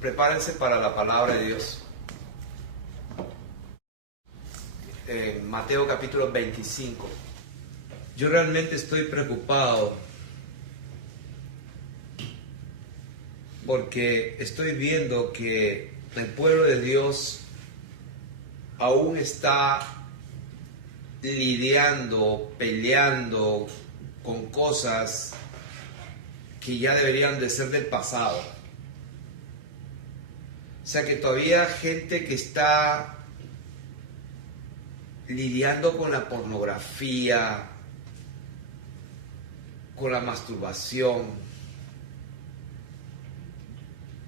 Prepárense para la palabra de Dios. En Mateo capítulo 25. Yo realmente estoy preocupado porque estoy viendo que el pueblo de Dios aún está lidiando, peleando con cosas que ya deberían de ser del pasado. O sea que todavía hay gente que está lidiando con la pornografía, con la masturbación,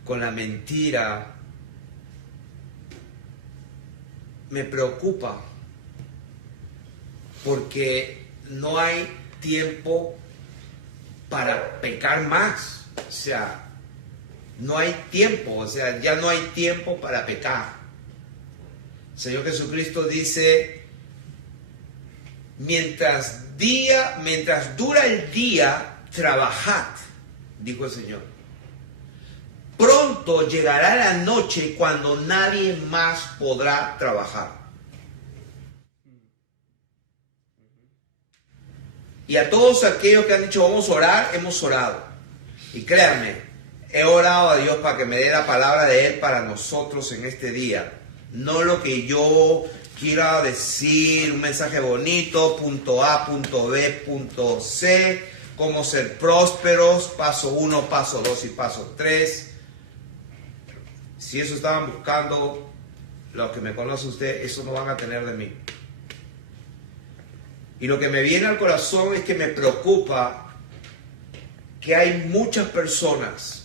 con la mentira. Me preocupa porque no hay tiempo para pecar más. O sea, no hay tiempo, o sea, ya no hay tiempo para pecar. El Señor Jesucristo dice, mientras dura el día, trabajad, dijo el Señor. Pronto llegará la noche cuando nadie más podrá trabajar. Y a todos aquellos que han dicho vamos a orar, hemos orado. Y créanme, he orado a Dios para que me dé la palabra de Él para nosotros en este día. No lo que yo quiera decir, un mensaje bonito, punto A, punto B, punto C, cómo ser prósperos, paso 1, paso 2 y paso 3. Si eso estaban buscando, los que me conocen usted, eso no van a tener de mí. Y lo que me viene al corazón es que me preocupa que hay muchas personas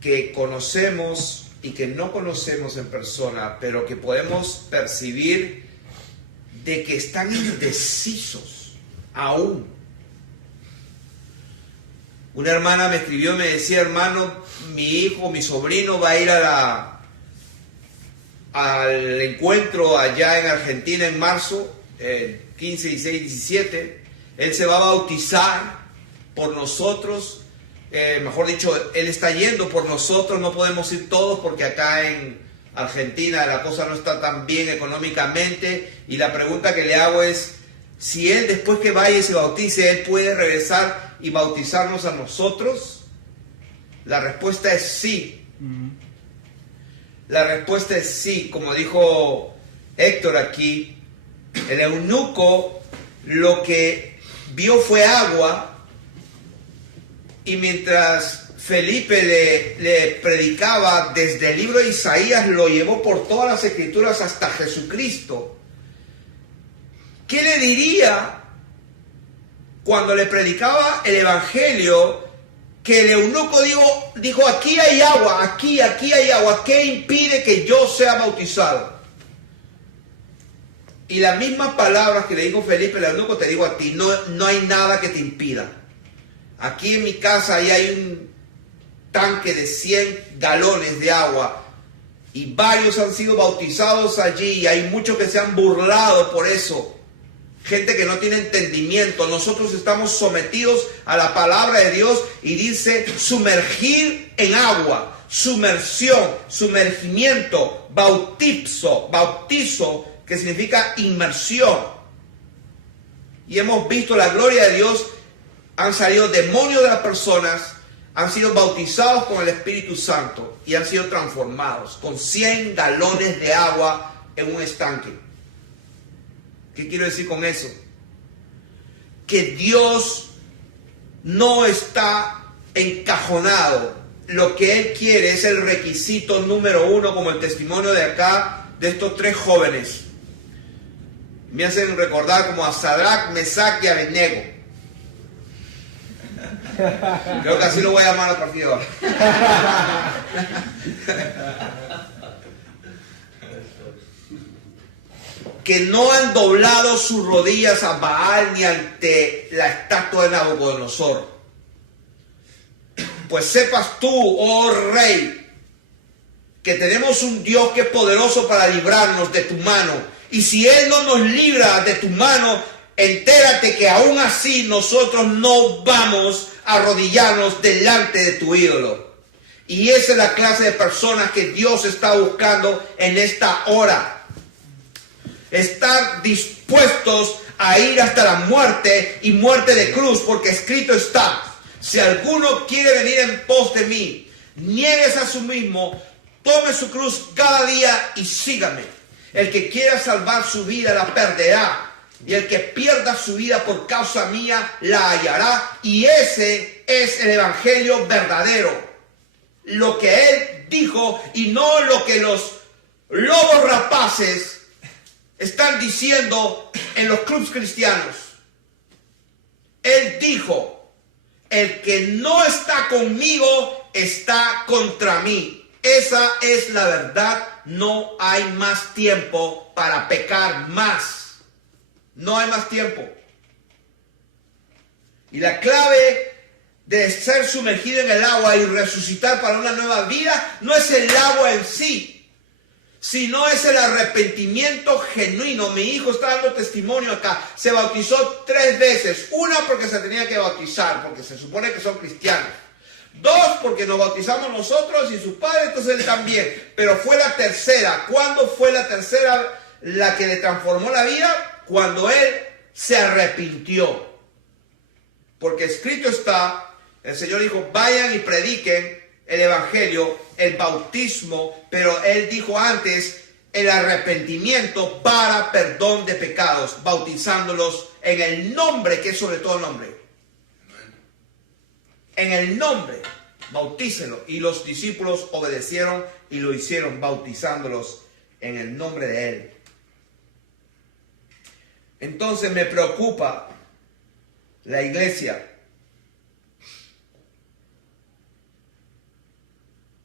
que conocemos y que no conocemos en persona, pero que podemos percibir de que están indecisos aún. Una hermana me escribió y me decía, hermano, mi hijo, mi sobrino va a ir al encuentro allá en Argentina en marzo, 15, 16, 17. Él se va a bautizar por nosotros. Mejor dicho, él está yendo por nosotros, no podemos ir todos porque acá en Argentina la cosa no está tan bien económicamente, y la pregunta que le hago es, si él después que vaya y se bautice, él puede regresar y bautizarnos a nosotros. La respuesta es sí. La respuesta es sí, como dijo Héctor aquí, el eunuco lo que vio fue agua. Y mientras Felipe le predicaba desde el libro de Isaías, lo llevó por todas las escrituras hasta Jesucristo. ¿Qué le diría cuando le predicaba el evangelio? Que el eunuco dijo, aquí hay agua, aquí hay agua. ¿Qué impide que yo sea bautizado? Y las mismas palabras que le dijo Felipe el eunuco te digo a ti, no hay nada que te impida. Aquí en mi casa ahí hay un tanque de 100 galones de agua y varios han sido bautizados allí, y hay muchos que se han burlado por eso. Gente que no tiene entendimiento. Nosotros estamos sometidos a la palabra de Dios y dice sumergir en agua, sumersión, sumergimiento, bautizo, que significa inmersión. Y hemos visto la gloria de Dios. Han salido demonios de las personas, han sido bautizados con el Espíritu Santo y han sido transformados con 100 galones de agua en un estanque. ¿Qué quiero decir con eso? Que Dios no está encajonado. Lo que Él quiere es el requisito número 1, como el testimonio de acá, de estos 3 jóvenes. Me hacen recordar como a Sadrach, Mesach y Abednego. Creo que así lo voy a llamar a partir de ahora. Que no han doblado sus rodillas a Baal ni ante la estatua de Nabucodonosor. Pues sepas tú, oh rey, que tenemos un Dios que es poderoso para librarnos de tu mano. Y si Él no nos libra de tu mano, entérate que aún así nosotros no vamos a arrodillarnos delante de tu ídolo. Y esa es la clase de personas que Dios está buscando en esta hora. Estar dispuestos a ir hasta la muerte y muerte de cruz, porque escrito está: si alguno quiere venir en pos de mí, niéguese a sí mismo, tome su cruz cada día y sígame. El que quiera salvar su vida la perderá, y el que pierda su vida por causa mía la hallará. Y ese es el evangelio verdadero, lo que él dijo, y no lo que los lobos rapaces están diciendo en los clubes cristianos. Él dijo: el que no está conmigo está contra mí. Esa es la verdad. No hay más tiempo para pecar más. No hay más tiempo. Y la clave de ser sumergido en el agua y resucitar para una nueva vida no es el agua en sí, sino es el arrepentimiento genuino. Mi hijo está dando testimonio acá. Se bautizó 3 veces. Una, porque se tenía que bautizar, porque se supone que son cristianos. 2, porque nos bautizamos nosotros y sus padres, entonces él también. Pero fue la tercera. ¿Cuándo fue la tercera la que le transformó la vida? Cuando él se arrepintió. Porque escrito está, el Señor dijo: vayan y prediquen el evangelio, el bautismo, pero él dijo antes el arrepentimiento para perdón de pecados, bautizándolos en el nombre que es sobre todo nombre. En el nombre, bautícenlo. Y los discípulos obedecieron y lo hicieron, bautizándolos en el nombre de él. Entonces me preocupa la iglesia.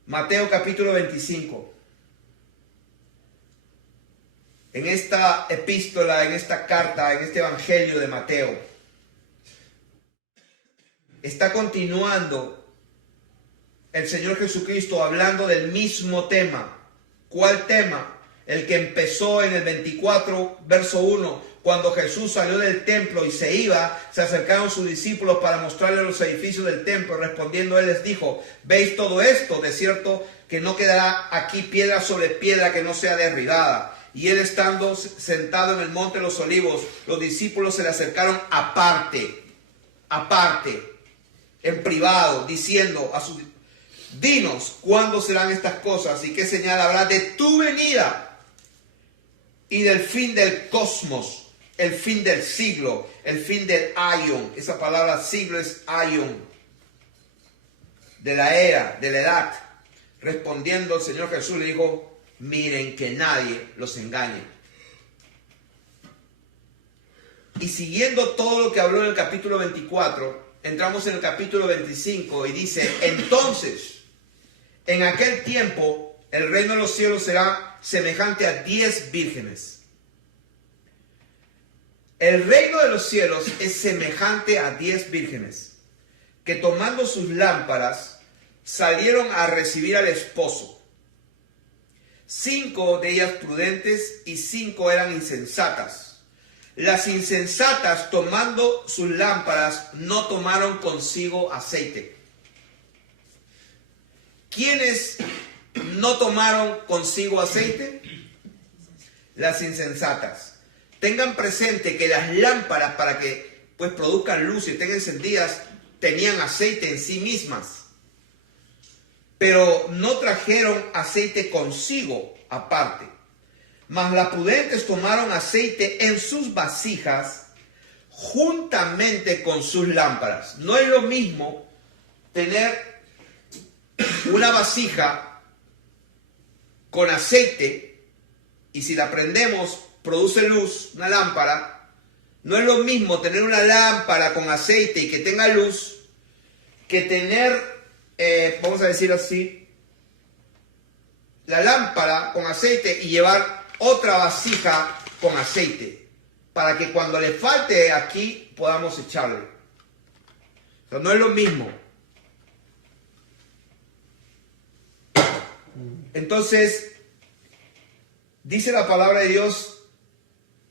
Mateo capítulo 25. En esta epístola, en esta carta, en este evangelio de Mateo, está continuando el Señor Jesucristo hablando del mismo tema. ¿Cuál tema? El que empezó en el 24, verso 1. Cuando Jesús salió del templo y se iba, se acercaron sus discípulos para mostrarle los edificios del templo. Respondiendo él les dijo: ¿veis todo esto? De cierto que no quedará aquí piedra sobre piedra que no sea derribada. Y él, estando sentado en el monte de los olivos, los discípulos se le acercaron aparte, en privado, diciendo a sus: dinos, ¿cuándo serán estas cosas? ¿Y qué señal habrá de tu venida y del fin del cosmos? El fin del siglo, el fin del aion. Esa palabra siglo es aion, de la era, de la edad. Respondiendo el Señor Jesús le dijo: miren que nadie los engañe. Y siguiendo todo lo que habló en el capítulo 24, entramos en el capítulo 25 y dice: entonces, en aquel tiempo, el reino de los cielos será semejante a 10 vírgenes. El reino de los cielos es semejante a 10 vírgenes que, tomando sus lámparas, salieron a recibir al esposo. 5 de ellas prudentes y 5 eran insensatas. Las insensatas, tomando sus lámparas, no tomaron consigo aceite. ¿Quiénes no tomaron consigo aceite? Las insensatas. Tengan presente que las lámparas, para que pues produzcan luz y estén encendidas, tenían aceite en sí mismas. Pero no trajeron aceite consigo aparte. Mas las prudentes tomaron aceite en sus vasijas juntamente con sus lámparas. No es lo mismo tener una vasija con aceite y si la prendemos produce luz, una lámpara. No es lo mismo tener una lámpara con aceite y que tenga luz que tener, vamos a decir así, la lámpara con aceite y llevar otra vasija con aceite, para que cuando le falte aquí podamos echarle. O sea, no es lo mismo. Entonces, dice la palabra de Dios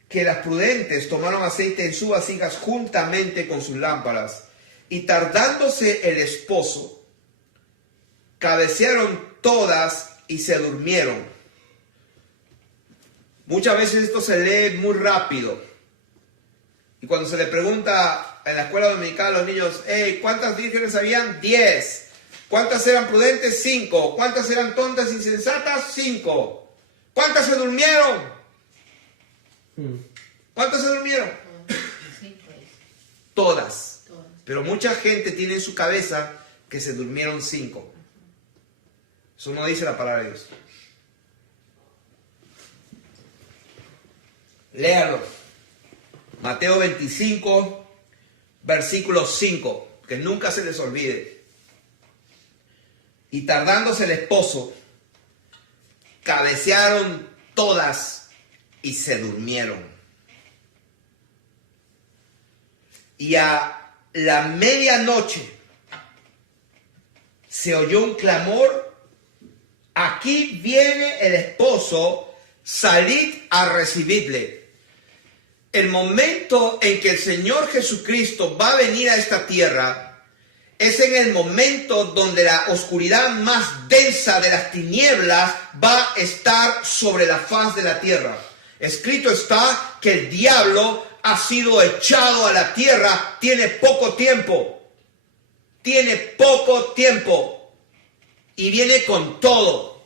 que las prudentes tomaron aceite en sus vasijas juntamente con sus lámparas, y tardándose el esposo, cabecearon todas y se durmieron. Muchas veces esto se lee muy rápido. Y cuando se le pregunta en la escuela dominical a los niños, hey, ¿cuántas vírgenes habían? 10. ¿Cuántas eran prudentes? 5. ¿Cuántas eran tontas e insensatas? 5. ¿Cuántas se durmieron? ¿Cuántas se durmieron? Todas. Pero mucha gente tiene en su cabeza que se durmieron 5. Eso no dice la palabra de Dios. Léalo. Mateo 25, versículo 5. Que nunca se les olvide. Y tardándose el esposo, cabecearon todas y se durmieron. Y a la medianoche se oyó un clamor: aquí viene el esposo, salid a recibirle. El momento en que el Señor Jesucristo va a venir a esta tierra es en el momento donde la oscuridad más densa de las tinieblas va a estar sobre la faz de la tierra. Escrito está que el diablo ha sido echado a la tierra, tiene poco tiempo. Tiene poco tiempo. Y viene con todo.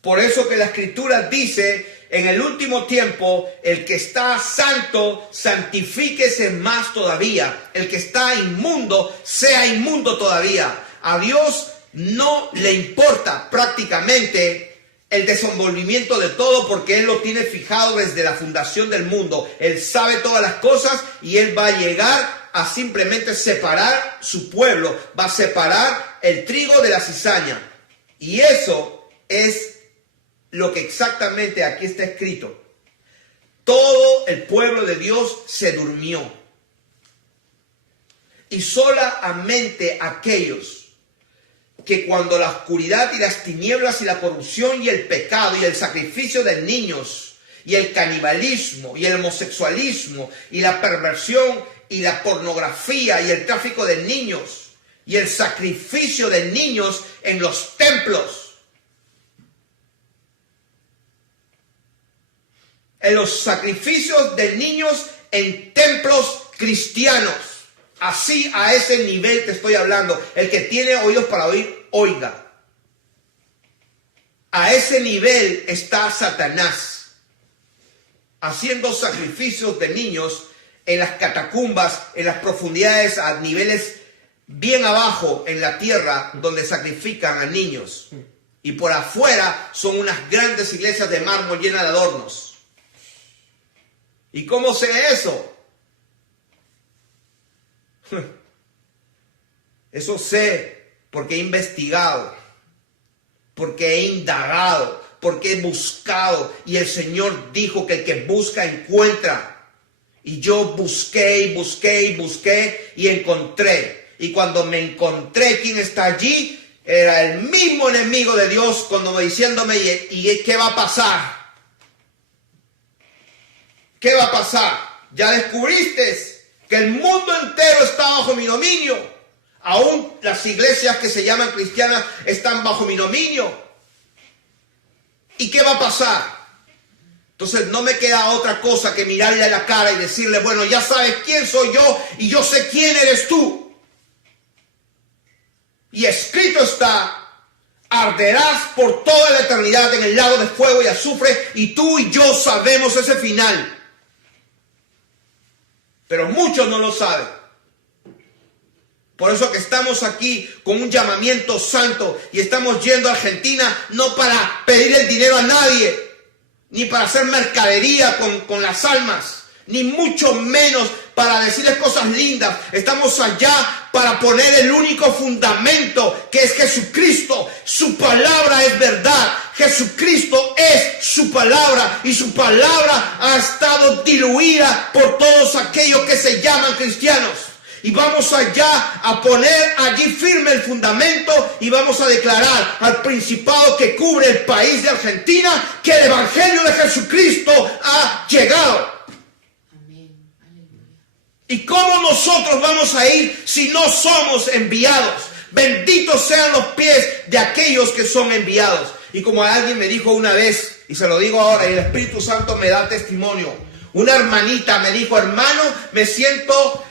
Por eso que la Escritura dice: en el último tiempo, el que está santo, santifíquese más todavía. El que está inmundo, sea inmundo todavía. A Dios no le importa prácticamente el desenvolvimiento de todo, porque Él lo tiene fijado desde la fundación del mundo. Él sabe todas las cosas y Él va a llegar a simplemente separar su pueblo. Va a separar el trigo de la cizaña. Y eso es lo que exactamente aquí está escrito. Todo el pueblo de Dios se durmió. Y solamente aquellos que cuando la oscuridad y las tinieblas y la corrupción y el pecado y el sacrificio de niños y el canibalismo y el homosexualismo y la perversión y la pornografía y el tráfico de niños y el sacrificio de niños en los templos, en los sacrificios de niños en templos cristianos. Así, a ese nivel te estoy hablando. El que tiene oídos para oír, oiga. A ese nivel está Satanás, haciendo sacrificios de niños en las catacumbas, en las profundidades, a niveles bien abajo en la tierra, donde sacrifican a niños. Y por afuera son unas grandes iglesias de mármol llenas de adornos. ¿Y cómo sé eso? Eso sé porque he investigado, porque he indagado, porque he buscado. Y el Señor dijo que el que busca encuentra. Y yo busqué y busqué y busqué y encontré. Y cuando me encontré quién está allí, era el mismo enemigo de Dios, cuando diciéndome: ¿y qué va a pasar? ¿Qué va a pasar? ¿Ya descubriste que el mundo entero está bajo mi dominio? Aún las iglesias que se llaman cristianas están bajo mi dominio. ¿Y qué va a pasar? Entonces no me queda otra cosa que mirarle a la cara y decirle: bueno, ya sabes quién soy yo y yo sé quién eres tú. Y escrito está: arderás por toda la eternidad en el lago de fuego y azufre, y tú y yo sabemos ese final. Pero muchos no lo saben. Por eso que estamos aquí con un llamamiento santo y estamos yendo a Argentina no para pedir el dinero a nadie, ni para hacer mercadería con las almas, ni mucho menos para decirles cosas lindas. Estamos allá para poner el único fundamento, que es Jesucristo. Su palabra es verdad. Jesucristo es su palabra, y su palabra ha estado diluida por todos aquellos que se llaman cristianos. Y vamos allá a poner allí firme el fundamento y vamos a declarar al principado que cubre el país de Argentina que el evangelio de Jesucristo ha llegado. Amén. Aleluya. ¿Y cómo nosotros vamos a ir si no somos enviados? Benditos sean los pies de aquellos que son enviados. Y como alguien me dijo una vez, y se lo digo ahora, y el Espíritu Santo me da testimonio. Una hermanita me dijo, hermano, me siento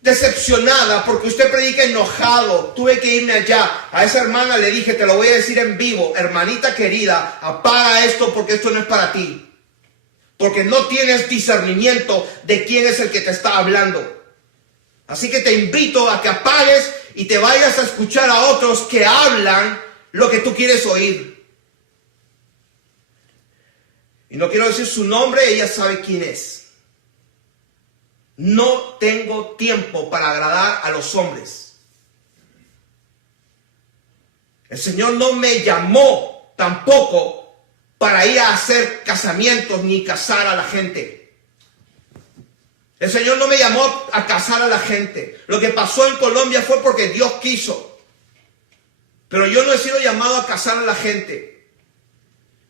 decepcionada porque usted predica enojado. Tuve que irme allá. A esa hermana le dije, te lo voy a decir en vivo, hermanita querida, apaga esto porque esto no es para ti. Porque no tienes discernimiento de quién es el que te está hablando. Así que te invito a que apagues y te vayas a escuchar a otros que hablan lo que tú quieres oír. Y no quiero decir su nombre, ella sabe quién es. No tengo tiempo para agradar a los hombres. El Señor no me llamó tampoco para ir a hacer casamientos ni casar a la gente. El Señor no me llamó a casar a la gente. Lo que pasó en Colombia fue porque Dios quiso. Pero yo no he sido llamado a casar a la gente.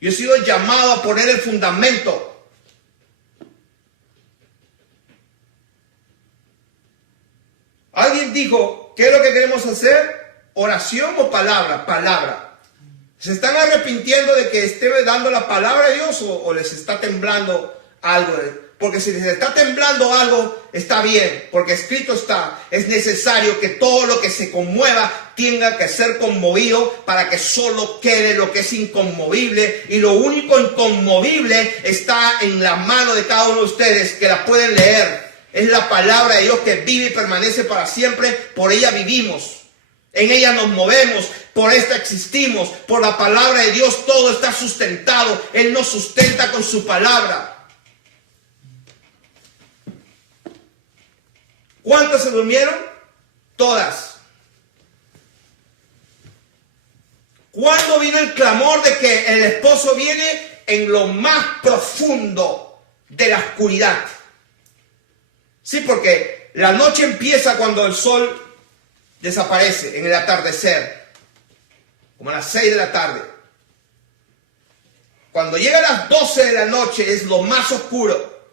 Yo he sido llamado a poner el fundamento. Alguien dijo, ¿qué es lo que queremos hacer? ¿Oración o palabra? Palabra. ¿Se están arrepintiendo de que esté dando la palabra de Dios o les está temblando algo? Porque si les está temblando algo, está bien, porque escrito está, es necesario que todo lo que se conmueva tenga que ser conmovido para que solo quede lo que es inconmovible. Y lo único inconmovible está en la mano de cada uno de ustedes que la pueden leer. Es la palabra de Dios que vive y permanece para siempre. Por ella vivimos. En ella nos movemos. Por esta existimos. Por la palabra de Dios todo está sustentado. Él nos sustenta con su palabra. ¿Cuántas se durmieron? Todas. ¿Cuándo vino el clamor de que el esposo viene? En lo más profundo de la oscuridad. Sí, porque la noche empieza cuando el sol desaparece, en el atardecer, como a las 6 de la tarde. Cuando llega a las 12 de la noche es lo más oscuro.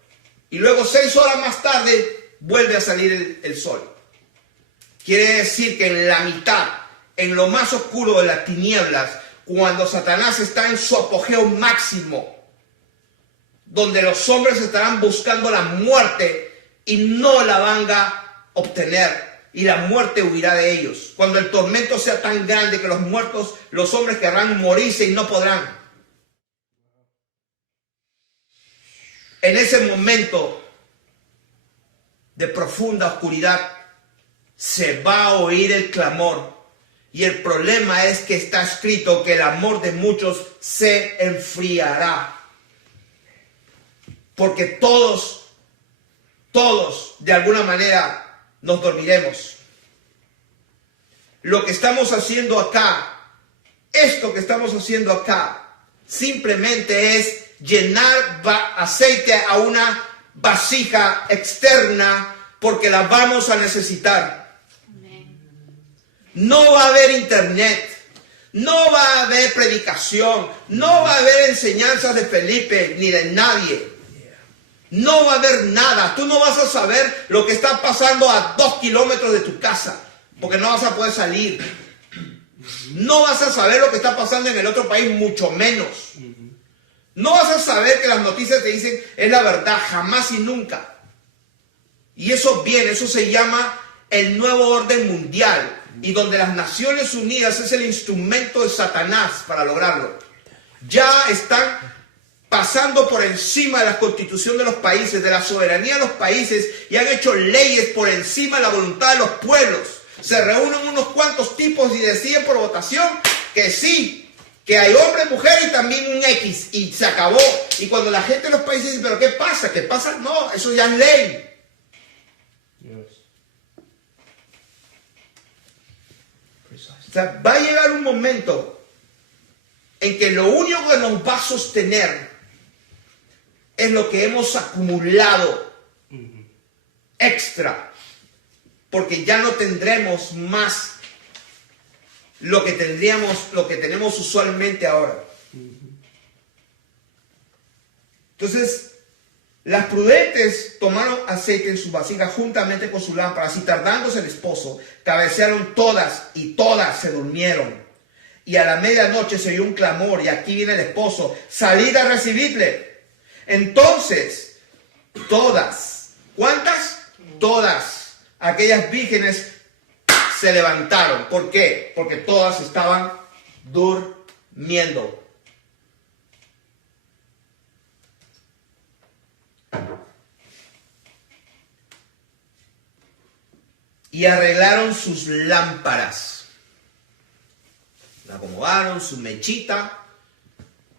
Y luego 6 horas más tarde vuelve a salir el sol. Quiere decir que en la mitad, en lo más oscuro de las tinieblas, cuando Satanás está en su apogeo máximo, donde los hombres estarán buscando la muerte y no la van a obtener, y la muerte huirá de ellos. Cuando el tormento sea tan grande que los hombres querrán morirse y no podrán. En ese momento de profunda oscuridad se va a oír el clamor. Y el problema es que está escrito que el amor de muchos se enfriará. Porque todos de alguna manera nos dormiremos. Lo que estamos haciendo acá, esto que estamos haciendo acá, simplemente es llenar aceite a una vasija externa porque la vamos a necesitar. No va a haber internet, no va a haber predicación, no va a haber enseñanzas de Felipe ni de nadie. No va a haber nada. Tú no vas a saber lo que está pasando a 2 kilómetros de tu casa, porque no vas a poder salir. No vas a saber lo que está pasando en el otro país, mucho menos. No vas a saber que las noticias te dicen es la verdad, jamás y nunca. Y eso viene, eso se llama el nuevo orden mundial, y donde las Naciones Unidas es el instrumento de Satanás para lograrlo. Ya están pasando por encima de la constitución de los países, de la soberanía de los países, y han hecho leyes por encima de la voluntad de los pueblos. Se reúnen unos cuantos tipos y deciden por votación que sí, que hay hombre, mujer y también un X, y se acabó. Y cuando la gente de los países dice, ¿pero qué pasa? ¿Qué pasa? No, eso ya es ley. O sea, va a llegar un momento en que lo único que nos va a sostener es lo que hemos acumulado extra, porque ya no tendremos más lo que tenemos usualmente ahora. Entonces, Las prudentes tomaron aceite en sus vasijas juntamente con sus lámparas y tardándose el esposo, cabecearon todas y todas se durmieron. Y a la medianoche se oyó un clamor y aquí viene el esposo, salid a recibirle. Entonces, todas, ¿cuántas? Todas aquellas vírgenes se levantaron. ¿Por qué? Porque todas estaban durmiendo. Y arreglaron sus lámparas. La acomodaron, su mechita.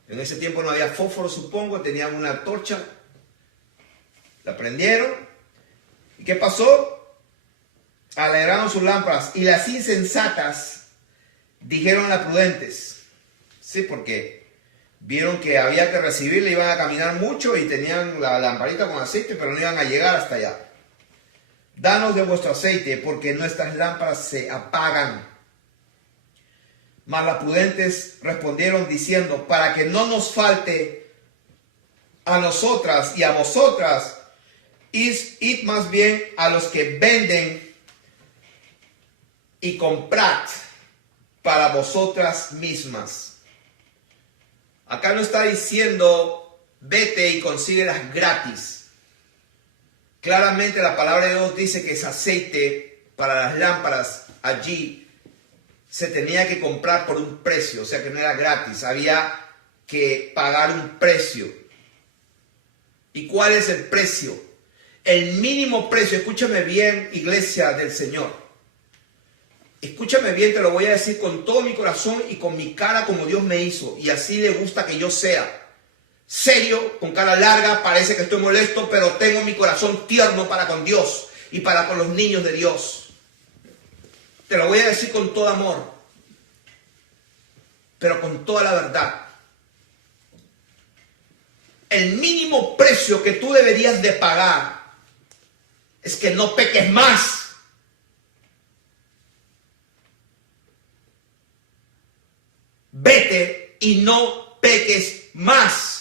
En ese tiempo no había fósforo, supongo. Tenían una torcha. La prendieron. ¿Y qué pasó? Alegraron sus lámparas. Y las insensatas dijeron a las prudentes. Sí, porque vieron que había que recibirle. Iban a caminar mucho y tenían la lamparita con aceite, pero no iban a llegar hasta allá. Danos de vuestro aceite, porque nuestras lámparas se apagan. Mas las prudentes respondieron diciendo, para que no nos falte a nosotras y a vosotras, id más bien a los que venden y comprad para vosotras mismas. Acá no está diciendo, vete y consíguelas gratis. Claramente la palabra de Dios dice que ese aceite para las lámparas allí se tenía que comprar por un precio, o sea que no era gratis, había que pagar un precio. ¿Y cuál es el precio? El mínimo precio, escúchame bien, iglesia del Señor. Escúchame bien, te lo voy a decir con todo mi corazón y con mi cara como Dios me hizo, y así le gusta que yo sea. Serio, con cara larga, parece que estoy molesto, pero tengo mi corazón tierno para con Dios y para con los niños de Dios. Te lo voy a decir con todo amor, pero con toda la verdad. El mínimo precio que tú deberías de pagar es que no peques más. Vete y no peques más.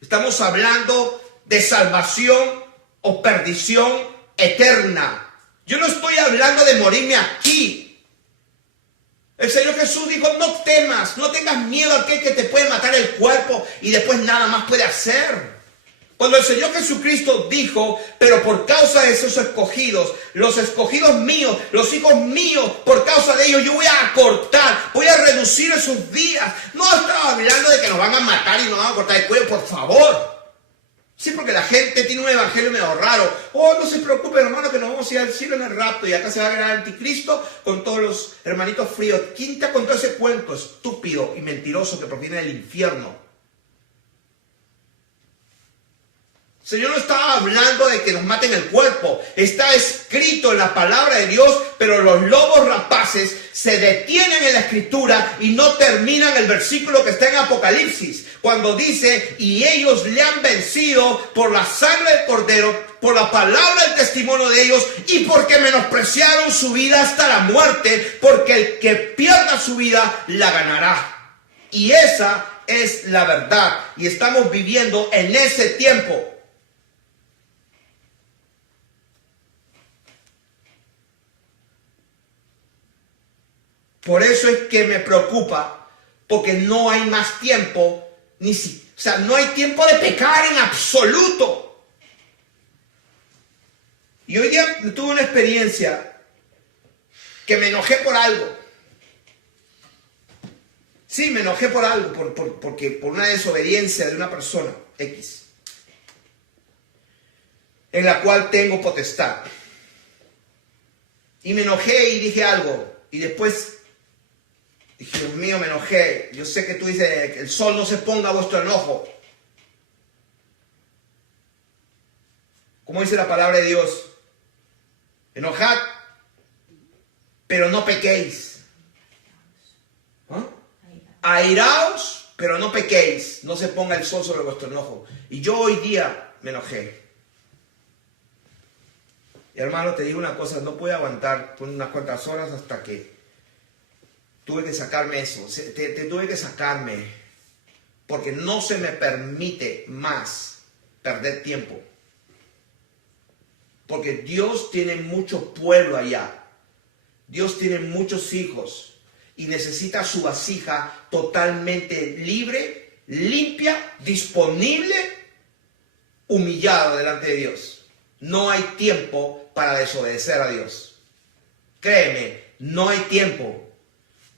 Estamos hablando de salvación o perdición eterna. Yo no estoy hablando de morirme aquí. El Señor Jesús dijo, no temas, no tengas miedo a aquel que te puede matar el cuerpo y después nada más puede hacer. Cuando el Señor Jesucristo dijo, pero por causa de esos escogidos, los escogidos míos, los hijos míos, por causa de ellos yo voy a acortar, voy a reducir esos días. No estaba hablando de que nos van a matar y nos van a cortar el cuello, por favor. Sí, porque la gente tiene un evangelio medio raro. Oh, no se preocupen, hermano, que nos vamos a ir al cielo en el rapto y acá se va a ver al anticristo con todos los hermanitos fríos. ¿Quién te contó ese cuento estúpido y mentiroso que proviene del infierno? El Señor no estaba hablando de que nos maten el cuerpo. Está escrito en la palabra de Dios, pero los lobos rapaces se detienen en la escritura y no terminan el versículo que está en Apocalipsis, cuando dice, y ellos le han vencido por la sangre del Cordero, por la palabra del testimonio de ellos y porque menospreciaron su vida hasta la muerte, porque el que pierda su vida la ganará. Y esa es la verdad. Y estamos viviendo en ese tiempo. Por eso es que me preocupa, porque no hay más tiempo, o sea, no hay tiempo de pecar en absoluto. Y hoy día tuve una experiencia que me enojé por algo. Sí, me enojé por algo, porque por una desobediencia de una persona X, en la cual tengo potestad. Y me enojé y dije algo, y después dije, Dios mío, me enojé. Yo sé que tú dices que el sol no se ponga a vuestro enojo. Como dice la palabra de Dios, enojad, pero no pequéis. ¿Ah? Airaos, pero no pequéis. No se ponga el sol sobre vuestro enojo. Y yo hoy día me enojé. Y hermano, te digo una cosa, no pude aguantar por unas cuantas horas hasta que tuve que sacarme eso, tuve que sacarme, porque no se me permite más perder tiempo. Porque Dios tiene mucho pueblo allá. Dios tiene muchos hijos y necesita su vasija totalmente libre, limpia, disponible, humillada delante de Dios. No hay tiempo para desobedecer a Dios. Créeme, no hay tiempo.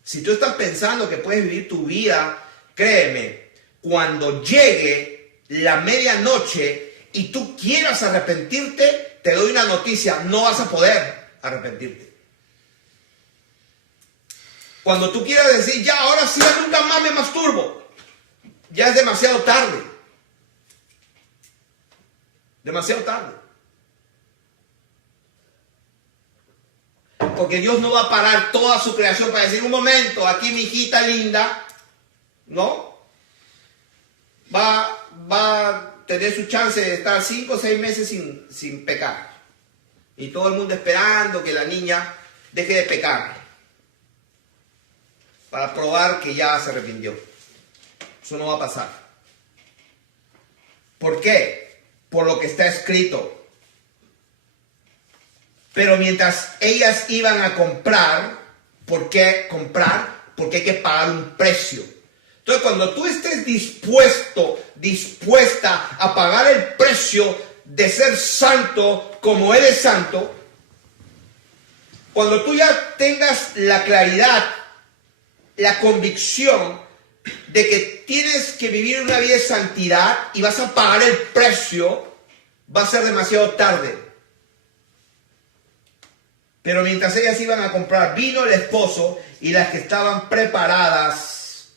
Si tú estás pensando que puedes vivir tu vida, créeme, cuando llegue la medianoche y tú quieras arrepentirte, te doy una noticia, no vas a poder arrepentirte. Cuando tú quieras decir, ya, ahora sí, ya nunca más me masturbo, ya es demasiado tarde. Demasiado tarde. Porque Dios no va a parar toda su creación para decir, un momento, aquí mi hijita linda, ¿no? Va a tener su chance de estar 5 o 6 meses sin pecar. Y todo el mundo esperando que la niña deje de pecar. Para probar que ya se arrepintió. Eso no va a pasar. ¿Por qué? Por lo que está escrito. Pero mientras ellas iban a comprar, ¿por qué comprar? Porque hay que pagar un precio. Entonces, cuando tú estés dispuesta a pagar el precio de ser santo como Él es santo, cuando tú ya tengas la claridad, la convicción de que tienes que vivir una vida de santidad y vas a pagar el precio, va a ser demasiado tarde. Pero mientras ellas iban a comprar, vino el esposo y las que estaban preparadas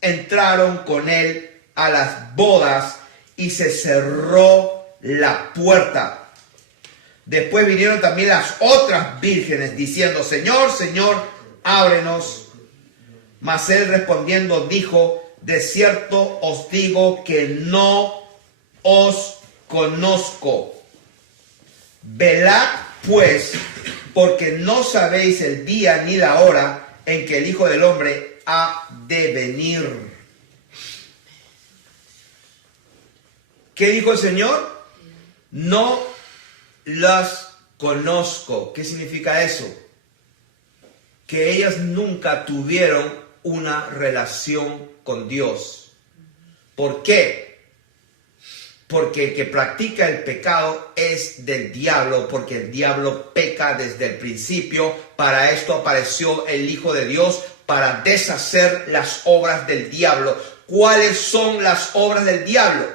entraron con él a las bodas y se cerró la puerta. Después vinieron también las otras vírgenes diciendo, Señor, Señor, ábrenos. Mas él respondiendo dijo, de cierto os digo que no os conozco. Velad pues, porque no sabéis el día ni la hora en que el Hijo del Hombre ha de venir. ¿Qué dijo el Señor? No las conozco. ¿Qué significa eso? Que ellas nunca tuvieron una relación con Dios. ¿Por qué? Porque el que practica el pecado es del diablo, porque el diablo peca desde el principio. Para esto apareció el Hijo de Dios, para deshacer las obras del diablo. ¿Cuáles son las obras del diablo?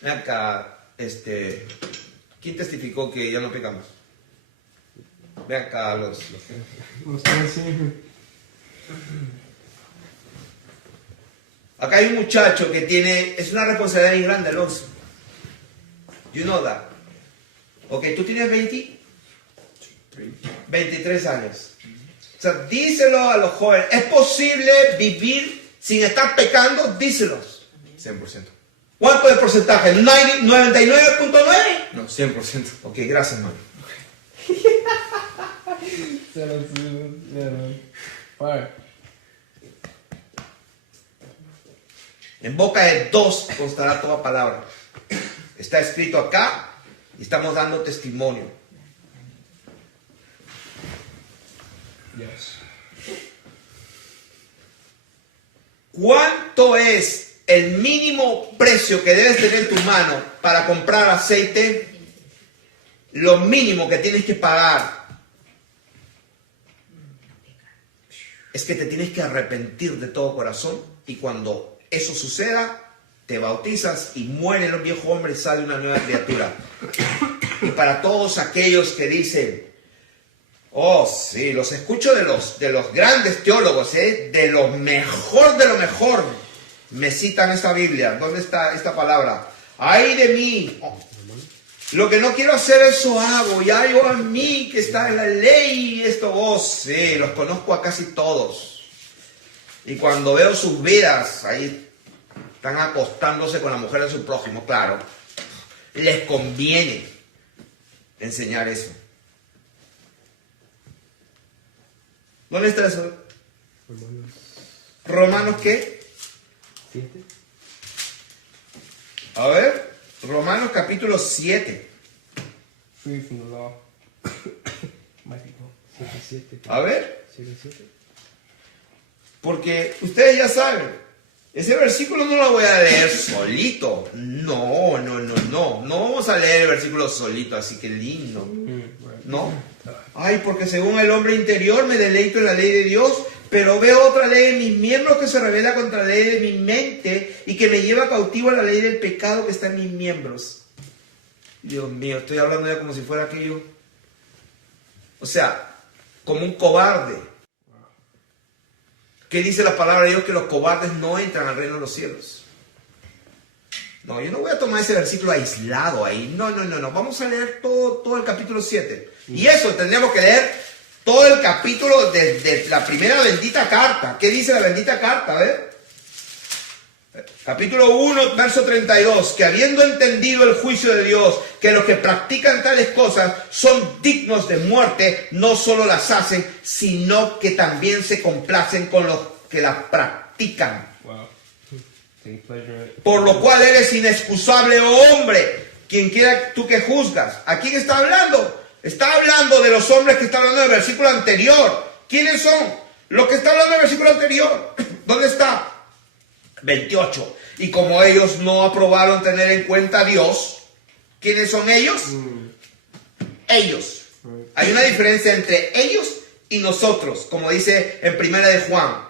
Ven acá, ¿quién testificó que ya no pecamos? Ven acá los Acá hay un muchacho que es una responsabilidad muy grande, Alonso. You know that. Ok, tú tienes 23 años. O sea, díselo a los jóvenes. ¿Es posible vivir sin estar pecando? Díselos. 100%. ¿Cuánto de porcentaje? ¿99.9? No, 100%. Ok, gracias, hermano. En boca de dos constará toda palabra. Está escrito acá y estamos dando testimonio. Yes. ¿Cuánto es el mínimo precio que debes tener en tu mano para comprar aceite? Lo mínimo que tienes que pagar es que te tienes que arrepentir de todo corazón, y cuando eso suceda, te bautizas y muere el viejo hombre y sale una nueva criatura. Y para todos aquellos que dicen, oh sí, los escucho de los grandes teólogos, de lo mejor, me citan esta Biblia. ¿Dónde está esta palabra? ¡Ay de mí! Lo que no quiero hacer, eso hago. Ya yo a mí que está en la ley, esto, oh sí, los conozco a casi todos. Y cuando veo sus vidas, ahí están acostándose con la mujer de su prójimo, claro, les conviene enseñar eso. ¿Dónde está eso? ¿Romanos qué? 7. A ver, Romanos capítulo 7. Free from the law. Might be wrong. 7. A ver, 7. porque ustedes ya saben, ese versículo no lo voy a leer solito. No vamos a leer el versículo solito, así que lindo. No. Ay, porque según el hombre interior me deleito en la ley de Dios, pero veo otra ley en mis miembros que se revela contra la ley de mi mente y que me lleva cautivo a la ley del pecado que está en mis miembros. Dios mío, estoy hablando ya como si fuera aquello. O sea, como un cobarde. ¿Qué dice la palabra de Dios? Que los cobardes no entran al reino de los cielos. No, yo no voy a tomar ese versículo aislado ahí. No. Vamos a leer todo el capítulo 7. Y eso tendríamos que leer todo el capítulo de la primera bendita carta. ¿Qué dice la bendita carta? A ver. Capítulo 1, verso 32. Que habiendo entendido el juicio de Dios, que los que practican tales cosas son dignos de muerte, no solo las hacen, sino que también se complacen con los que las practican. Wow. Take pleasure in it. Por lo cual eres inexcusable, oh hombre, quien quiera tú que juzgas. ¿A quién está hablando? Está hablando de los hombres que está hablando del versículo anterior. ¿Quiénes son? Los que está hablando del versículo anterior. ¿Dónde está? 28. Y como ellos no aprobaron tener en cuenta a Dios, ¿quiénes son ellos? Ellos. Hay una diferencia entre ellos y nosotros, como dice en Primera de Juan.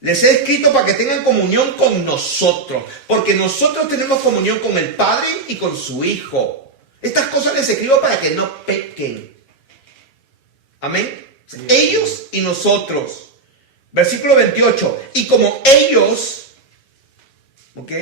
Les he escrito para que tengan comunión con nosotros, porque nosotros tenemos comunión con el Padre y con su Hijo. Estas cosas les escribo para que no pequen. Amén. Ellos y nosotros. Versículo 28. Y como ellos, ¿ok?,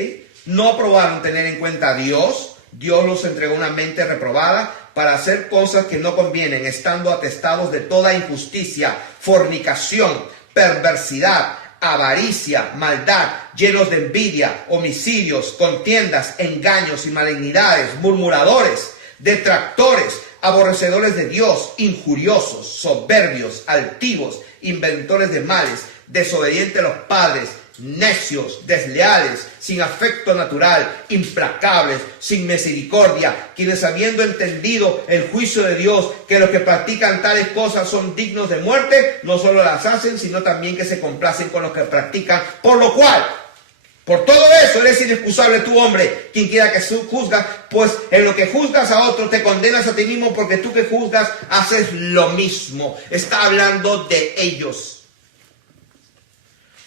no aprobaron tener en cuenta a Dios, Dios los entregó una mente reprobada para hacer cosas que no convienen, estando atestados de toda injusticia, fornicación, perversidad, avaricia, maldad, llenos de envidia, homicidios, contiendas, engaños y malignidades, murmuradores, detractores, aborrecedores de Dios, injuriosos, soberbios, altivos, inventores de males, desobedientes a los padres, necios, desleales, sin afecto natural, implacables, sin misericordia, quienes habiendo entendido el juicio de Dios, que los que practican tales cosas son dignos de muerte, no solo las hacen, sino también que se complacen con los que practican, por lo cual, por todo eso eres inexcusable tú, hombre, quien quiera que juzgas, pues en lo que juzgas a otro te condenas a ti mismo, porque tú que juzgas haces lo mismo. Está hablando de ellos.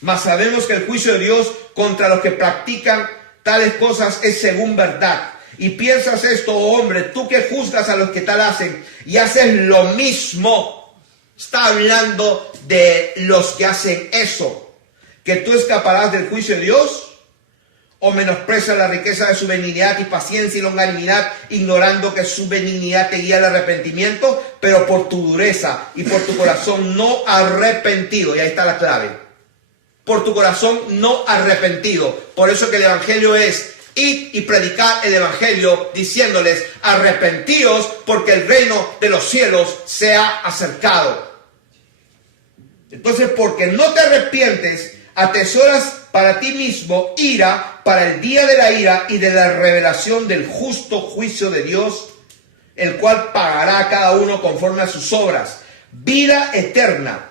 Mas sabemos que el juicio de Dios contra los que practican tales cosas es según verdad. Y piensas esto, oh hombre, tú que juzgas a los que tal hacen y haces lo mismo. Está hablando de los que hacen eso. Que tú escaparás del juicio de Dios, o menosprecias la riqueza de su benignidad y paciencia y longanimidad, ignorando que su benignidad te guía al arrepentimiento, pero por tu dureza y por tu corazón no arrepentido. Y ahí está la clave. Por tu corazón no arrepentido. Por eso que el evangelio es id y predicar el evangelio, diciéndoles arrepentíos, porque el reino de los cielos se ha acercado. Entonces, porque no te arrepientes, atesoras para ti mismo ira para el día de la ira y de la revelación del justo juicio de Dios, el cual pagará a cada uno conforme a sus obras. Vida eterna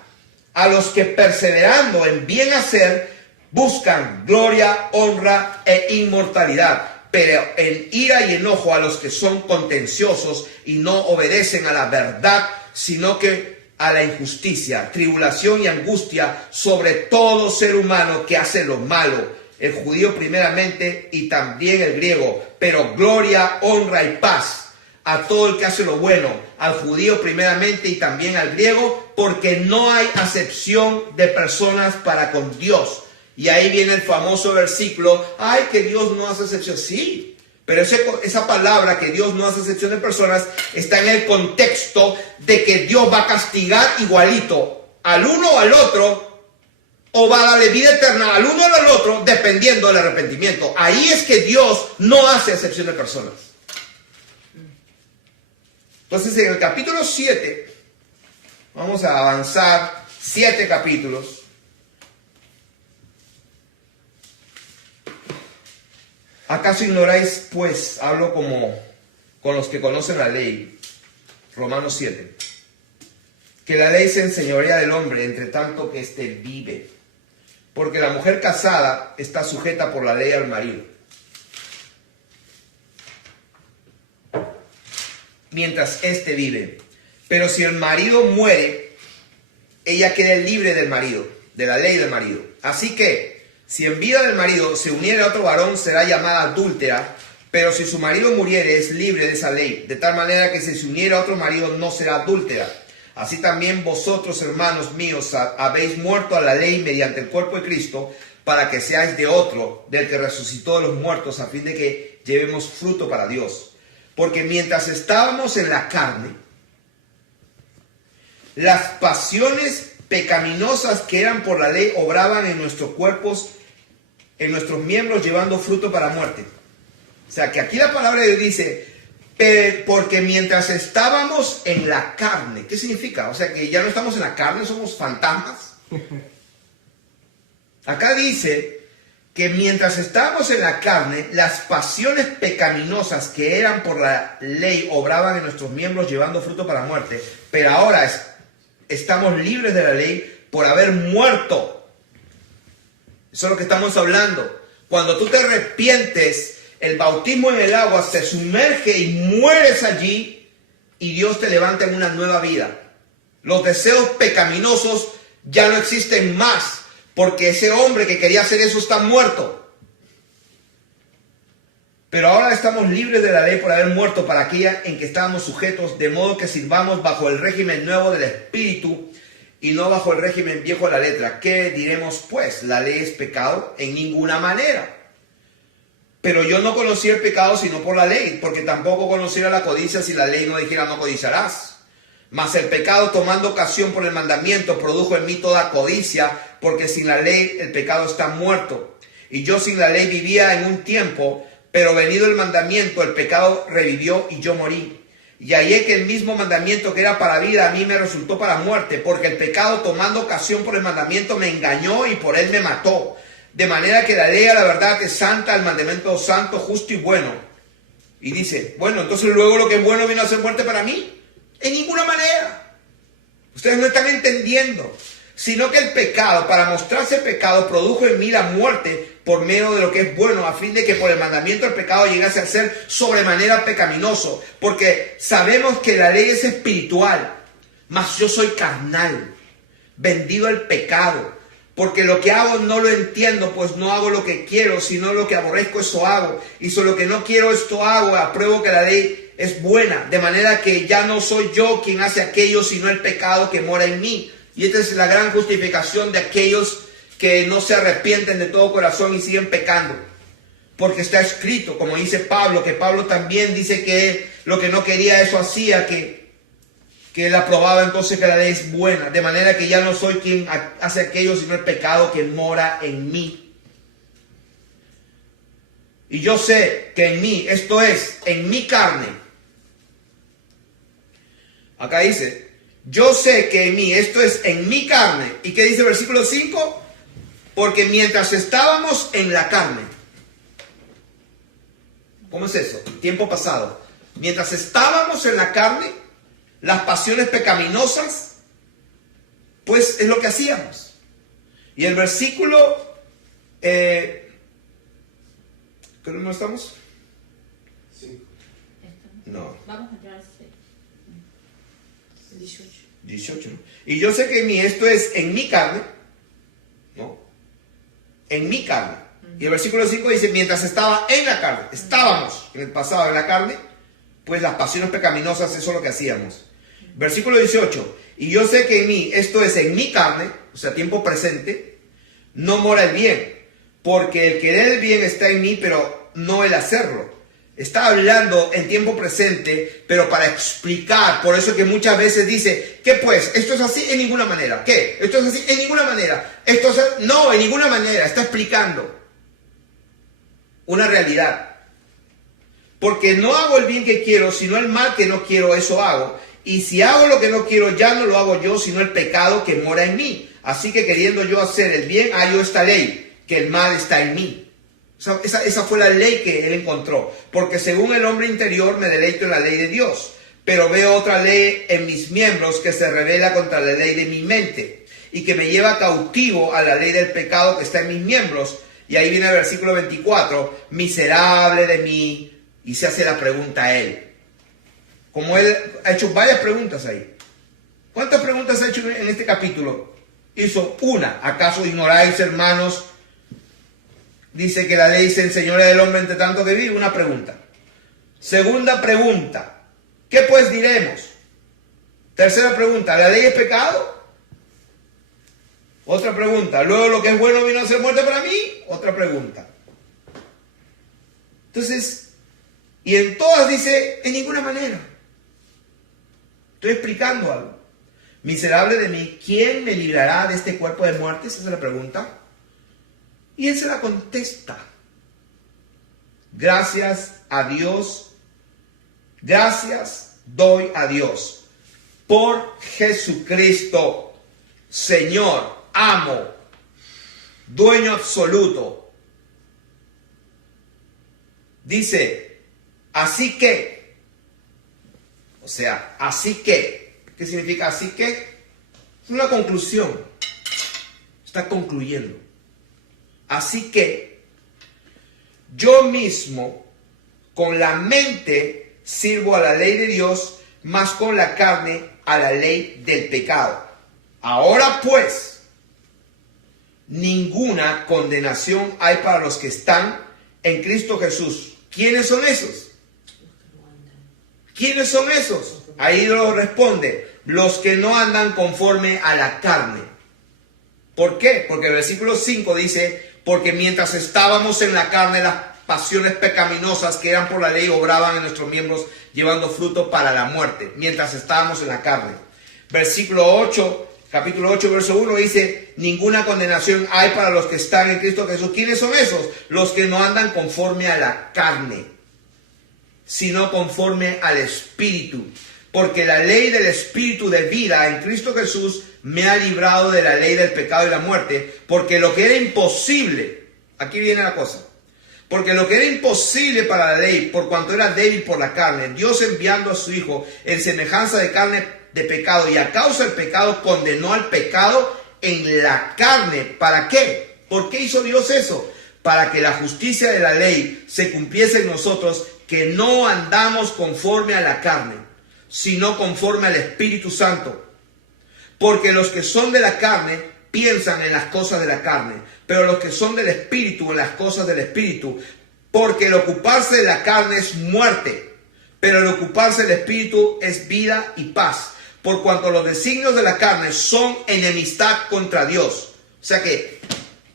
a los que perseverando en bien hacer buscan gloria, honra e inmortalidad, pero en ira y enojo a los que son contenciosos y no obedecen a la verdad, sino que a la injusticia, tribulación y angustia sobre todo ser humano que hace lo malo, el judío primeramente y también el griego, pero gloria, honra y paz a todo el que hace lo bueno, al judío primeramente y también al griego, porque no hay acepción de personas para con Dios. Y ahí viene el famoso versículo, ay, que Dios no hace excepción. Sí, pero esa palabra que Dios no hace excepción de personas está en el contexto de que Dios va a castigar igualito al uno o al otro, o va a darle vida eterna al uno o al otro, dependiendo del arrepentimiento. Ahí es que Dios no hace excepción de personas. Entonces, en el capítulo 7, vamos a avanzar 7 capítulos. ¿Acaso ignoráis, pues, hablo como con los que conocen la ley? Romanos 7. Que la ley se enseñorea del hombre, entre tanto que éste vive. Porque la mujer casada está sujeta por la ley al marido, mientras éste vive. Pero si el marido muere, ella queda libre del marido, de la ley del marido. Así que, si en vida del marido se uniere a otro varón, será llamada adúltera. Pero si su marido muriere, es libre de esa ley. De tal manera que si se uniere a otro marido, no será adúltera. Así también vosotros, hermanos míos, habéis muerto a la ley mediante el cuerpo de Cristo, para que seáis de otro, del que resucitó de los muertos, a fin de que llevemos fruto para Dios. Porque mientras estábamos en la carne, las pasiones pecaminosas que eran por la ley obraban en nuestros cuerpos, en nuestros miembros, llevando fruto para muerte. O sea, que aquí la palabra de Dios dice, porque mientras estábamos en la carne, ¿qué significa? O sea, que ya no estamos en la carne, somos fantasmas. Acá dice que mientras estábamos en la carne, las pasiones pecaminosas que eran por la ley obraban en nuestros miembros llevando fruto para muerte. Pero ahora estamos libres de la ley por haber muerto. Eso es lo que estamos hablando. Cuando tú te arrepientes, el bautismo en el agua se sumerge y mueres allí y Dios te levanta en una nueva vida. Los deseos pecaminosos ya no existen más porque ese hombre que quería hacer eso está muerto. Pero ahora estamos libres de la ley por haber muerto para aquella en que estábamos sujetos, de modo que sirvamos bajo el régimen nuevo del Espíritu y no bajo el régimen viejo de la letra. ¿Qué diremos pues? ¿La ley es pecado? En ninguna manera. Pero yo no conocí el pecado sino por la ley, porque tampoco conociera la codicia si la ley no dijera no codiciarás. Mas el pecado, tomando ocasión por el mandamiento, produjo en mí toda codicia, porque sin la ley el pecado está muerto. Y yo sin la ley vivía en un tiempo, pero venido el mandamiento, el pecado revivió y yo morí. Y hallé que el mismo mandamiento que era para vida, a mí me resultó para muerte, porque el pecado, tomando ocasión por el mandamiento, me engañó y por él me mató. De manera que la ley a la verdad es santa, el mandamiento santo, justo y bueno. Y dice, bueno, entonces luego lo que es bueno vino a ser muerte para mí. En ninguna manera. Ustedes no están entendiendo. Sino que el pecado, para mostrarse pecado, produjo en mí la muerte por medio de lo que es bueno, a fin de que por el mandamiento el pecado llegase a ser sobremanera pecaminoso. Porque sabemos que la ley es espiritual, mas yo soy carnal, vendido al pecado. Porque lo que hago no lo entiendo, pues no hago lo que quiero, sino lo que aborrezco, eso hago. Y sobre lo que no quiero, esto hago. Apruebo que la ley es buena, de manera que ya no soy yo quien hace aquello, sino el pecado que mora en mí. Y esta es la gran justificación de aquellos que no se arrepienten de todo corazón y siguen pecando. Porque está escrito, como dice Pablo, que Pablo también dice que lo que no quería, eso hacía, que él aprobaba entonces que la ley es buena, de manera que ya no soy quien hace aquello, sino el pecado que mora en mí. Y yo sé que en mí, esto es, en mi carne, acá dice, yo sé que en mí, esto es, en mi carne. ¿Y qué dice el versículo 5? Porque mientras estábamos en la carne, ¿cómo es eso? Tiempo pasado. Mientras estábamos en la carne, las pasiones pecaminosas, pues es lo que hacíamos. Y el versículo, ¿qué número estamos? Sí. No. Vamos a entrar al 18. 18. Y yo sé que en mí, esto es en mi carne, ¿no? En mi carne. Y el versículo 5 dice, mientras estaba en la carne, estábamos en el pasado en la carne, pues las pasiones pecaminosas, eso es lo que hacíamos. Versículo 18, y yo sé que en mí, esto es en mi carne, o sea, tiempo presente, no mora el bien, porque el querer el bien está en mí, pero no el hacerlo. Está hablando en tiempo presente, pero para explicar, por eso que muchas veces dice, ¿qué pues? ¿Esto es así? En ninguna manera. ¿Qué? ¿Esto es así? En ninguna manera. ¿Esto es así? No, en ninguna manera. Está explicando una realidad. Porque no hago el bien que quiero, sino el mal que no quiero, eso hago. Y si hago lo que no quiero, ya no lo hago yo, sino el pecado que mora en mí. Así que queriendo yo hacer el bien, hallo esta ley, que el mal está en mí. O Esa fue la ley que él encontró. Porque según el hombre interior me deleito en la ley de Dios, pero veo otra ley en mis miembros que se revela contra la ley de mi mente y que me lleva cautivo a la ley del pecado que está en mis miembros. Y ahí viene el versículo 24, miserable de mí. Y se hace la pregunta a él. Como él ha hecho varias preguntas ahí. ¿Cuántas preguntas ha hecho en este capítulo? Hizo una. ¿Acaso ignoráis, hermanos? Dice que la ley se enseñorea del hombre entre tanto que vive. Una pregunta. Segunda pregunta. ¿Qué pues diremos? Tercera pregunta. ¿La ley es pecado? Otra pregunta. ¿Luego lo que es bueno vino a ser muerte para mí? Otra pregunta. Entonces, y en todas dice, en ninguna manera. Estoy explicando algo. Miserable de mí, ¿quién me librará de este cuerpo de muerte? Esa es la pregunta. Y él se la contesta. Gracias a Dios. Gracias doy a Dios por Jesucristo, Señor, amo, dueño absoluto. Dice, así que, o sea, así que, ¿qué significa así que? Es una conclusión. Está concluyendo. Así que, yo mismo, con la mente, sirvo a la ley de Dios, mas con la carne a la ley del pecado. Ahora pues, ninguna condenación hay para los que están en Cristo Jesús. ¿Quiénes son esos? ¿Quiénes son esos? Ahí lo responde, los que no andan conforme a la carne. ¿Por qué? Porque el versículo 5 dice, porque mientras estábamos en la carne, las pasiones pecaminosas que eran por la ley obraban en nuestros miembros, llevando fruto para la muerte, mientras estábamos en la carne. Versículo 8, capítulo 8, verso 1 dice, ninguna condenación hay para los que están en Cristo Jesús. ¿Quiénes son esos? Los que no andan conforme a la carne, sino conforme al Espíritu. Porque la ley del Espíritu de vida en Cristo Jesús me ha librado de la ley del pecado y la muerte. Porque lo que era imposible, aquí viene la cosa, porque lo que era imposible para la ley, por cuanto era débil por la carne, Dios enviando a su Hijo en semejanza de carne de pecado, y a causa del pecado condenó al pecado en la carne. ¿Para qué? ¿Por qué hizo Dios eso? Para que la justicia de la ley se cumpliese en nosotros, que no andamos conforme a la carne, sino conforme al Espíritu Santo. Porque los que son de la carne piensan en las cosas de la carne, pero los que son del Espíritu en las cosas del Espíritu. Porque el ocuparse de la carne es muerte, pero el ocuparse del Espíritu es vida y paz. Por cuanto los designios de la carne son enemistad contra Dios. O sea que,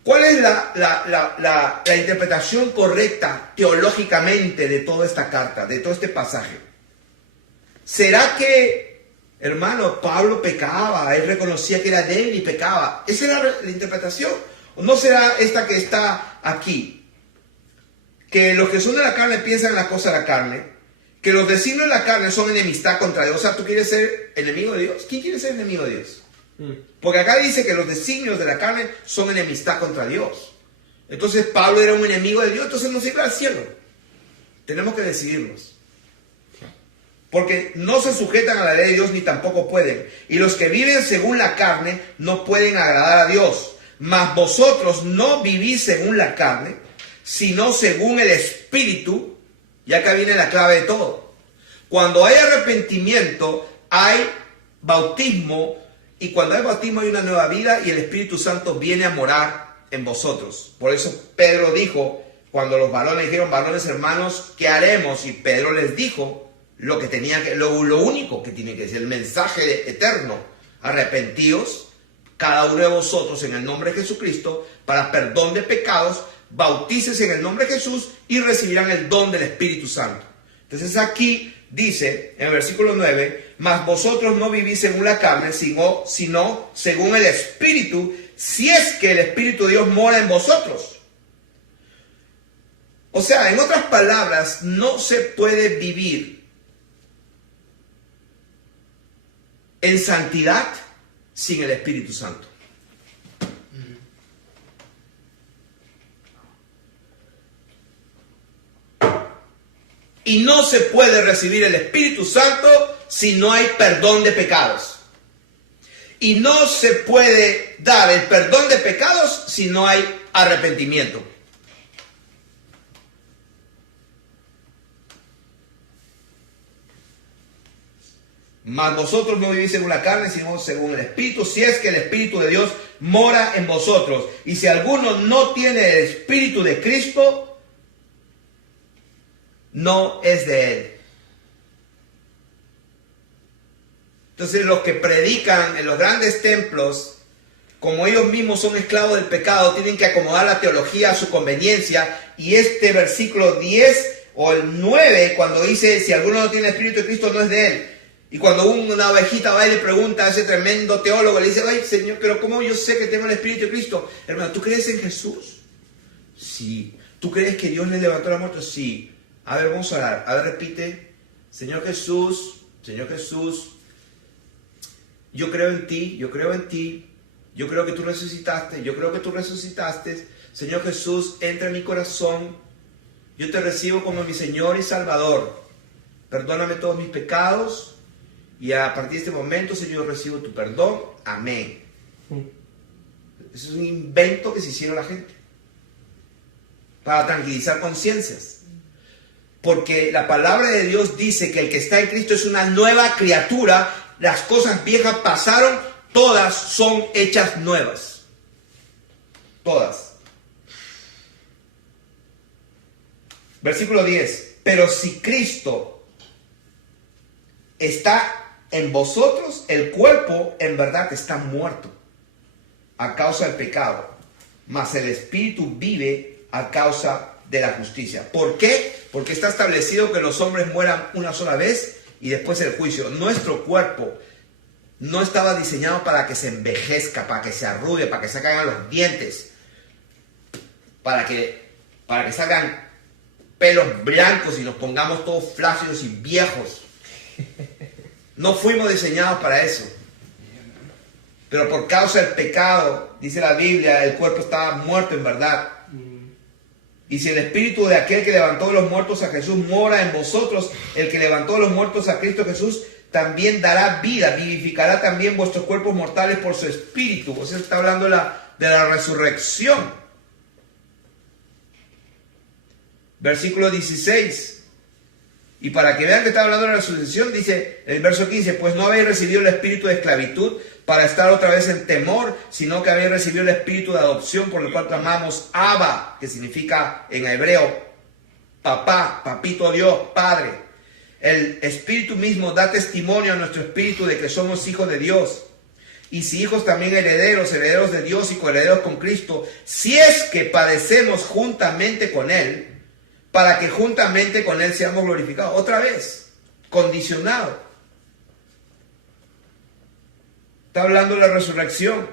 ¿cuál es la interpretación correcta teológicamente de toda esta carta, de todo este pasaje? ¿Será que, hermano, Pablo pecaba? Él reconocía que era débil y pecaba. ¿Esa era la interpretación? ¿O no será esta que está aquí? Que los que son de la carne piensan en las cosas de la carne, que los designios de la carne son enemistad contra Dios. O sea, ¿tú quieres ser enemigo de Dios? ¿Quién quiere ser enemigo de Dios? Porque acá dice que los designios de la carne son enemistad contra Dios. Entonces Pablo era un enemigo de Dios, entonces no se iba al cielo. Tenemos que decidirnos. Porque no se sujetan a la ley de Dios ni tampoco pueden. Y los que viven según la carne no pueden agradar a Dios. Mas vosotros no vivís según la carne, sino según el Espíritu. Y acá viene la clave de todo. Cuando hay arrepentimiento, hay bautismo. Y cuando hay bautismo hay una nueva vida y el Espíritu Santo viene a morar en vosotros. Por eso Pedro dijo, cuando los varones dijeron, varones hermanos, ¿qué haremos? Y Pedro les dijo lo que tenía que, lo único que tiene que decir, el mensaje eterno. Arrepentíos, cada uno de vosotros en el nombre de Jesucristo, para perdón de pecados, bautícese en el nombre de Jesús y recibirán el don del Espíritu Santo. Entonces aquí dice, en el versículo 9, mas vosotros no vivís según la carne, sino según el Espíritu, si es que el Espíritu de Dios mora en vosotros. O sea, en otras palabras, no se puede vivir en santidad sin el Espíritu Santo. Y no se puede recibir el Espíritu Santo si no hay perdón de pecados. Y no se puede dar el perdón de pecados si no hay arrepentimiento. Mas vosotros no vivís según la carne, sino según el Espíritu, si es que el Espíritu de Dios mora en vosotros. Y si alguno no tiene el Espíritu de Cristo, no es de él. Entonces los que predican en los grandes templos, como ellos mismos son esclavos del pecado, tienen que acomodar la teología a su conveniencia. Y este versículo 10 o el 9, cuando dice, si alguno no tiene el Espíritu de Cristo, no es de él. Y cuando una ovejita va y le pregunta a ese tremendo teólogo, le dice, ay Señor, pero ¿cómo yo sé que tengo el Espíritu de Cristo? Hermano, ¿tú crees en Jesús? Sí. ¿Tú crees que Dios le levantó a la muerte? Sí. A ver, vamos a orar. A ver, repite. Señor Jesús, yo creo en ti, yo creo en ti. Yo creo que tú resucitaste, yo creo que tú resucitaste. Señor Jesús, entra en mi corazón. Yo te recibo como mi Señor y Salvador. Perdóname todos mis pecados. Y a partir de este momento, Señor, recibo tu perdón. Amén. Eso es un invento que se hicieron la gente para tranquilizar conciencias. Porque la palabra de Dios dice que el que está en Cristo es una nueva criatura. Las cosas viejas pasaron, todas son hechas nuevas. Todas. Versículo 10. Pero si Cristo está en vosotros, el cuerpo en verdad está muerto a causa del pecado, mas el espíritu vive a causa de la justicia. ¿Por qué? Porque está establecido que los hombres mueran una sola vez y después el juicio. Nuestro cuerpo no estaba diseñado para que se envejezca, para que se arrugue, para que se caigan los dientes, para que salgan pelos blancos y nos pongamos todos flácidos y viejos. No fuimos diseñados para eso. Pero por causa del pecado, dice la Biblia, el cuerpo estaba muerto en verdad. Y si el espíritu de aquel que levantó de los muertos a Jesús mora en vosotros, el que levantó de los muertos a Cristo Jesús también dará vida, vivificará también vuestros cuerpos mortales por su espíritu. O sea, está hablando de la resurrección. Versículo 16. Y para que vean que está hablando de la resurrección, dice el verso 15, pues no habéis recibido el espíritu de esclavitud para estar otra vez en temor, sino que habéis recibido el espíritu de adopción por el cual clamamos Abba, que significa en hebreo papá, papito Dios, Padre. El espíritu mismo da testimonio a nuestro espíritu de que somos hijos de Dios. Y si hijos también herederos, herederos de Dios y coherederos con Cristo, si es que padecemos juntamente con Él, para que juntamente con Él seamos glorificados. Otra vez, condicionado. Está hablando de la resurrección.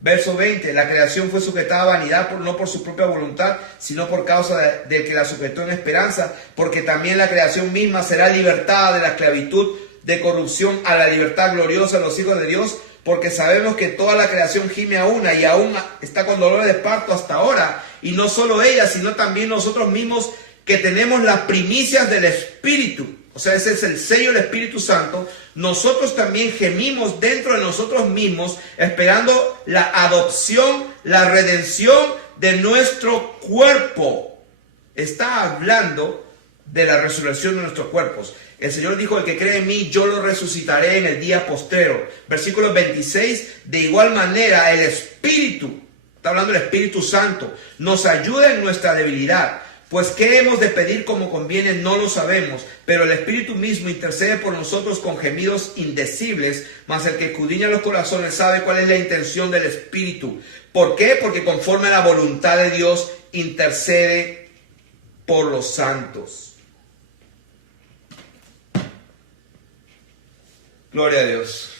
Verso 20, la creación fue sujetada a vanidad no por su propia voluntad, sino por causa de que la sujetó en esperanza, porque también la creación misma será libertada de la esclavitud de corrupción a la libertad gloriosa de los hijos de Dios, porque sabemos que toda la creación gime a una y aún está con dolores de parto hasta ahora. Y no solo ella, sino también nosotros mismos que tenemos las primicias del Espíritu. O sea, ese es el sello del Espíritu Santo. Nosotros también gemimos dentro de nosotros mismos, esperando la adopción, la redención de nuestro cuerpo. Está hablando de la resurrección de nuestros cuerpos. El Señor dijo, el que cree en mí, yo lo resucitaré en el día postrero. Versículo 26, de igual manera el Espíritu, está hablando del Espíritu Santo, nos ayuda en nuestra debilidad. Pues qué hemos de pedir como conviene no lo sabemos, pero el Espíritu mismo intercede por nosotros con gemidos indecibles, mas el que escudriña los corazones sabe cuál es la intención del Espíritu. ¿Por qué? Porque conforme a la voluntad de Dios intercede por los santos. Gloria a Dios.